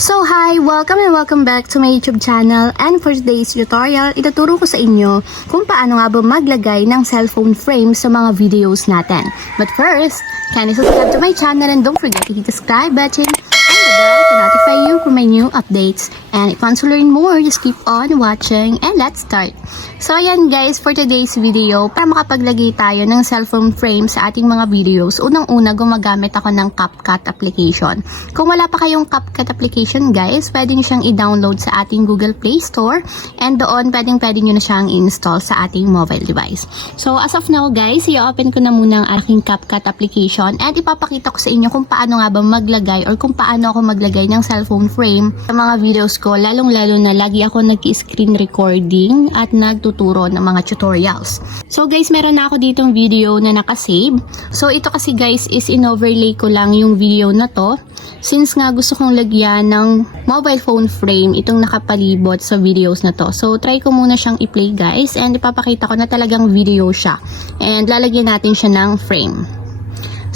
So hi! Welcome and welcome back to my YouTube channel, and for today's tutorial, ituturo ko sa inyo kung paano nga ba maglagay ng cellphone frame sa mga videos natin. But first, kindly subscribe to my channel and don't forget to hit the subscribe button and the bell to notify you for my new updates. And if you want to learn more, just keep on watching and let's start. So ayan guys, for today's video, para makapaglagay tayo ng cellphone frame sa ating mga videos, unang-una gumagamit ako ng CapCut application. Kung wala pa kayong CapCut application guys, pwede nyo siyang i-download sa ating Google Play Store, and doon pwede nyo na siyang i-install sa ating mobile device. So as of now guys, i-open ko na muna ang aking CapCut application at ipapakita ko sa inyo kung paano nga ba maglagay or kung paano ako maglagay ng cellphone frame sa mga videos ko, lalong-lalo na lagi ako nag-screen recording at nagtuturo ng mga tutorials. So guys, meron na ako ditong video na nakasave. So ito kasi guys is in-overlay ko lang yung video na to, since nga gusto kong lagyan ng mobile phone frame itong nakapalibot sa videos na to. So try ko muna siyang i-play guys, and ipapakita ko na talagang video siya, and lalagyan natin siya ng frame.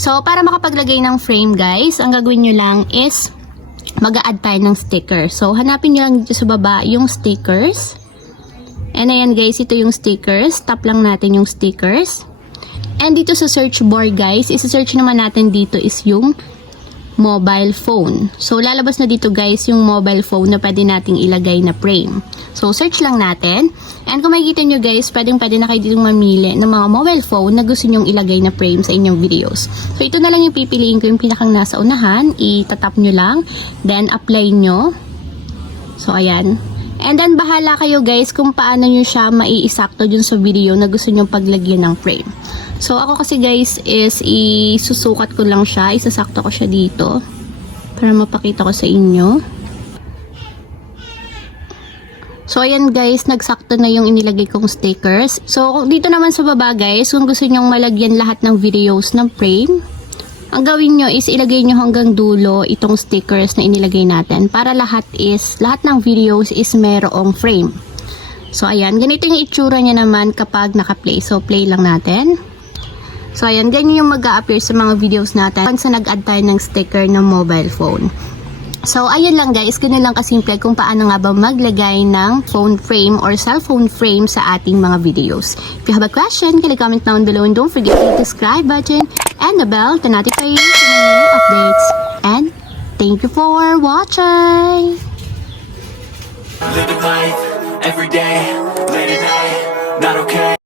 So para makapaglagay ng frame guys, ang gagawin nyo lang is mag-a-add tayo ng sticker. So hanapin nyo lang dito sa baba yung stickers. And ayan guys, ito yung stickers. Tap lang natin yung stickers. And dito sa search bar guys, isa-search naman natin dito is yung mobile phone. So lalabas na dito guys yung mobile phone na pwede nating ilagay na frame. So search lang natin. And kung makikita nyo guys, pwede na kayo ditong mamili ng mga mobile phone na gusto nyong ilagay na frame sa inyong videos. So ito na lang yung pipiliin ko, yung pinakang nasa unahan. Itatap nyo lang. Then apply nyo. So ayan. And then bahala kayo guys kung paano nyo siya maiisakto dun sa video na gusto nyong paglagyan ng frame. So ako kasi guys is isusukat ko lang siya, isasakto ko siya dito para mapakita ko sa inyo. So ayan guys, nagsakto na yung inilagay kong stickers. So dito naman sa baba guys, kung gusto nyong malagyan lahat ng videos ng frame, ang gawin nyo is ilagay nyo hanggang dulo itong stickers na inilagay natin para lahat ng videos is merong frame. So ayan, ganito yung itsura niya naman kapag naka-play. So play lang natin. So ayan, ganyan yung mag-a-appear sa mga videos natin pag nag-add tayo ng sticker ng mobile phone. So ayun lang guys, ganun lang kasimple kung paano nga ba maglagay ng phone frame or cellphone frame sa ating mga videos. If you have a question, can you comment down below, and don't forget to hit the subscribe button and the bell to notify you for my new updates. And thank you for watching! Living life every day, late at night, not okay.